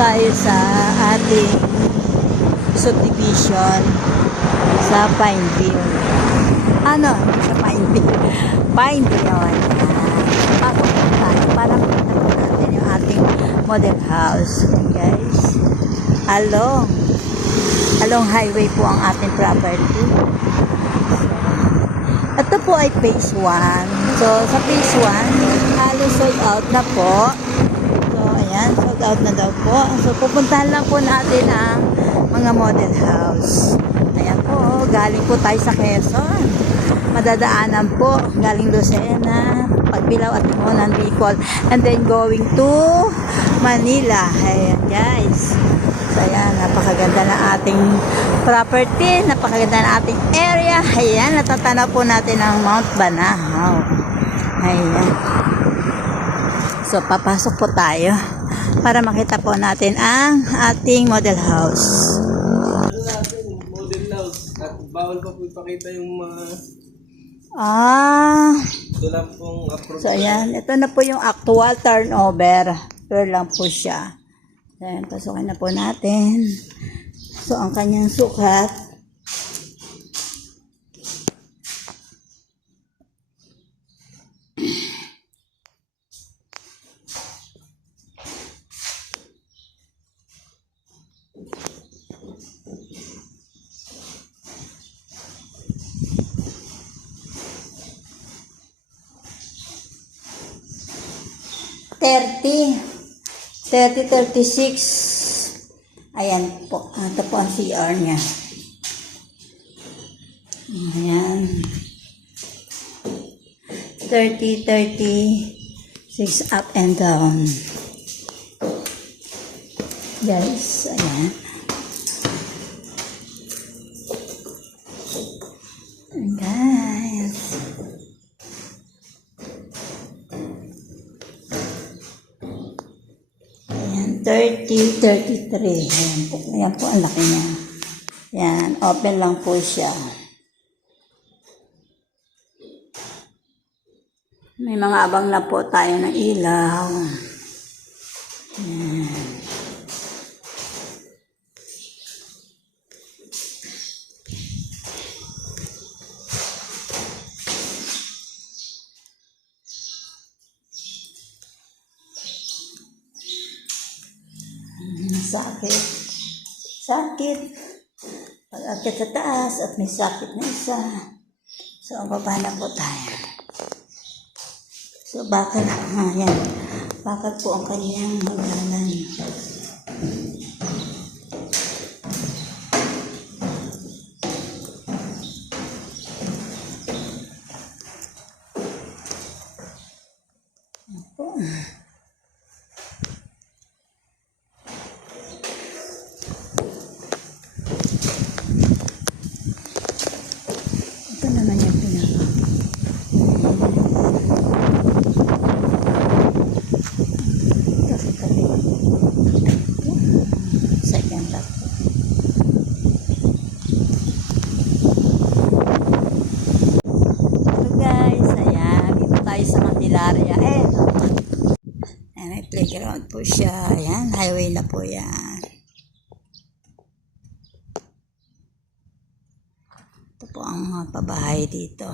tayo sa ating subdivision sa Pineville. Ano? Sa Pineville. Pineville naman. Pasok po tayo para makita po natin yung ating model house. Guys. Along highway po ang ating property. Ito po ay phase 1. So, sa phase 1, halos sold out na po. So, ayan, sold out na daw po. So, pupuntahan lang po natin ang mga model house. Ayan po, galing po tayo sa Quezon. Madadaanan po, galing Lucena, Pagbilao at Timonan, Bicol. And then going to Manila. Ayan, guys. So, ayan, napakaganda na ating property, napakaganda na ating area. Ayan, natatanaw po natin ang Mount Banahaw. Ayan. So, papasok po tayo para makita po natin ang ating model house. Model house at bawal pa po ipakita yung mga ito lang pong approach. So, ayan, ito na po yung actual turnover. Pero lang po siya. Ayan, pasukin na po natin. So, ang kanyang sukat. $30, 36. Ayan po. Ito po ang CR niya. Ayan. 30, 36 up and down. Guys, ayan. Guys. Ayan, 30, 33. Ayan po ang laki niya. Ayan, open lang po siya. May mga abang na po tayo ng ilaw. Ayan. Sakit. Pag-akit sa taas at may sakit na isa. So, baba na po tayo. So, bakal. Ayan. Bakal po ang kanyang hagdanan. Ayan po. Ito naman yung pinaka. Second lot. So guys, ayan. Dito tayo sa Candelaria. Ayan, may playground po siya. Ayan, highway na po yan. Ito po ang mga pabahay dito.